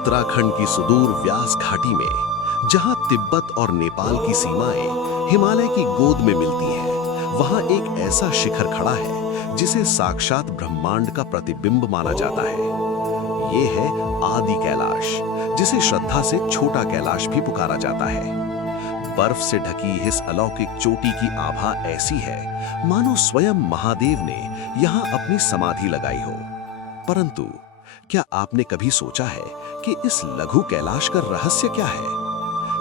उत्तराखंड की सुदूर व्यास घाटी में, जहां तिब्बत और नेपाल की सीमाएं हिमालय की गोद में मिलती हैं, वहां एक ऐसा शिखर खड़ा है जिसे साक्षात ब्रह्मांड का प्रतिबिंब माना जाता है। ये है आदि कैलाश, जिसे श्रद्धा से छोटा कैलाश भी पुकारा जाता है। बर्फ से ढकी इस अलौकिक चोटी की आभा ऐसी है मानो स्वयं महादेव ने यहाँ अपनी समाधि लगाई हो। परंतु क्या आपने कभी सोचा है कि इस लघु कैलाश का रहस्य क्या है?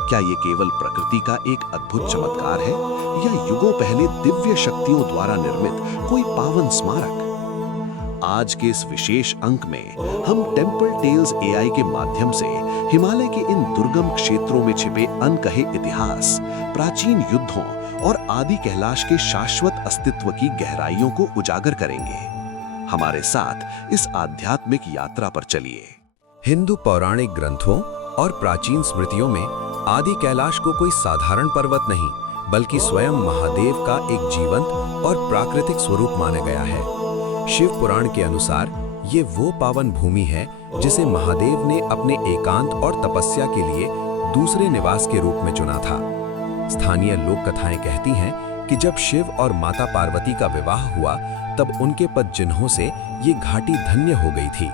क्या ये केवल प्रकृति का एक अद्भुत चमत्कार है या युगों पहले दिव्य शक्तियों द्वारा निर्मित कोई पावन स्मारक? आज के इस विशेष अंक में हम टेम्पल टेल्स एआई के माध्यम से हिमालय के इन दुर्गम क्षेत्रों में छिपे अनकहे इतिहास, प्राचीन युद्धों और आदि कैलाश के शाश्वत अस्तित्व की गहराइयों को उजागर करेंगे। हमारे साथ इस आध्यात्मिक यात्रा पर चलिए। हिंदू पौराणिक ग्रंथों और प्राचीन स्मृतियों में आदि कैलाश को कोई साधारण पर्वत नहीं, बल्कि स्वयं महादेव का एक जीवंत और प्राकृतिक स्वरूप माना गया है। शिव पुराण के अनुसार ये वो पावन भूमि है जिसे महादेव ने अपने एकांत और तपस्या के लिए दूसरे निवास के रूप में चुना था। स्थानीय लोक कथाएं कहती हैं कि जब शिव और माता पार्वती का विवाह हुआ, तब उनके पद चिन्हों से ये घाटी धन्य हो गई थी।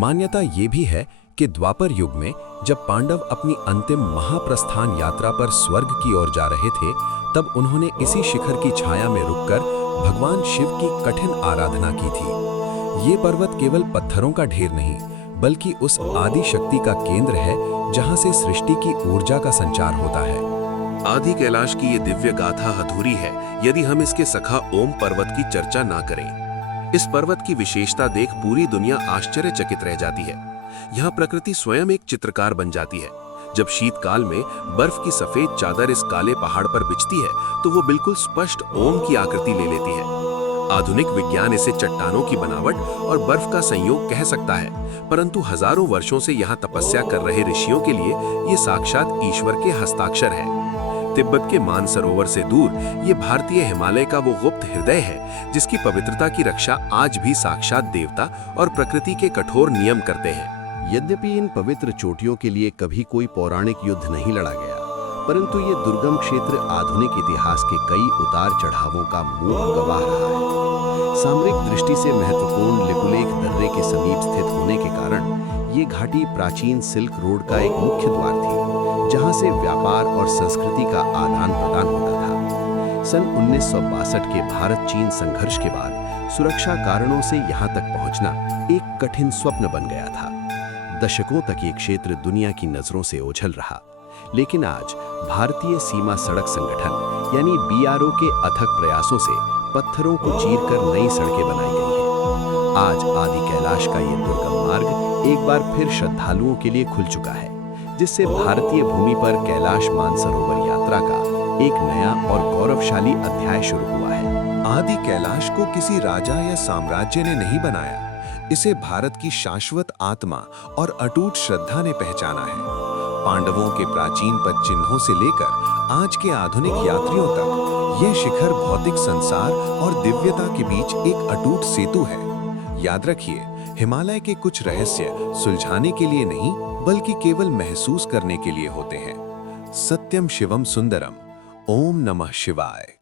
मान्यता ये भी है कि द्वापर युग में जब पांडव अपनी अंतिम महाप्रस्थान यात्रा पर स्वर्ग की ओर जा रहे थे, तब उन्होंने इसी शिखर की छाया में रुककर भगवान शिव की कठिन आराधना की थी। ये पर्वत केवल पत्थरों का ढेर नहीं, बल्कि उस आदि शक्ति का केंद्र है जहां से सृष्टि की ऊर्जा का संचार होता है। आदि कैलाश की ये दिव्य गाथा अधूरी है यदि हम इसके सखा ओम पर्वत की चर्चा ना करें। इस पर्वत की विशेषता देख पूरी दुनिया आश्चर्यचकित रह जाती है। यहाँ प्रकृति स्वयं एक चित्रकार बन जाती है। जब शीतकाल में बर्फ की सफेद चादर इस काले पहाड़ पर बिछती है, तो वो बिल्कुल स्पष्ट ओम की आकृति ले लेती है। आधुनिक विज्ञान इसे चट्टानों की बनावट और बर्फ का संयोग कह सकता है, परंतु हजारों वर्षों से यहाँ तपस्या कर रहे ऋषियों के लिए ये साक्षात ईश्वर के हस्ताक्षर है। तिब्बत के मानसरोवर से दूर ये भारतीय हिमालय का वो गुप्त हृदय है जिसकी पवित्रता की रक्षा आज भी साक्षात देवता और प्रकृति के कठोर नियम करते हैं। यद्यपि इन पवित्र चोटियों के लिए कभी कोई पौराणिक युद्ध नहीं लड़ा गया, परंतु ये दुर्गम क्षेत्र आधुनिक इतिहास के कई उतार चढ़ावों का मूक गवाह रहा है। सामरिक दृष्टि से महत्वपूर्ण लिपुलेख दर्रे के समीप स्थित होने के कारण ये घाटी प्राचीन सिल्क रोड का एक मुख्य द्वार थी, जहां से व्यापार और संस्कृति का आदान प्रदान होता था। सन 1962 के भारत-चीन संघर्ष के बाद सुरक्षा कारणों से यहाँ तक पहुँचना एक कठिन स्वप्न बन गया था। दशकों तक ये क्षेत्र दुनिया की नजरों से ओझल रहा, लेकिन आज भारतीय सीमा सड़क संगठन यानी बीआरओ के अथक प्रयासों से पत्थरों को चीरकर नई सड़कें बनाई गई हैं। आज आदि कैलाश का ये दुर्गम मार्ग एक बार फिर श्रद्धालुओं के लिए खुल चुका है, जिससे भारतीय भूमि पर कैलाश मानसरोवर यात्रा का एक नया और गौरवशाली अध्याय शुरू हुआ है। आदि कैलाश को किसी राजा या साम्राज्य ने नहीं बनाया, इसे भारत की शाश्वत आत्मा और अटूट श्रद्धा ने पहचाना है। पांडवों के प्राचीन पद चिन्हों से लेकर आज के आधुनिक यात्रियों तक यह शिखर भौतिक संसार और दिव्यता के बीच एक अटूट सेतु है। याद रखिए, हिमालय के कुछ रहस्य सुलझाने के लिए नहीं, बल्कि केवल महसूस करने के लिए होते हैं। सत्यम शिवम सुंदरम। ओम नमः शिवाय।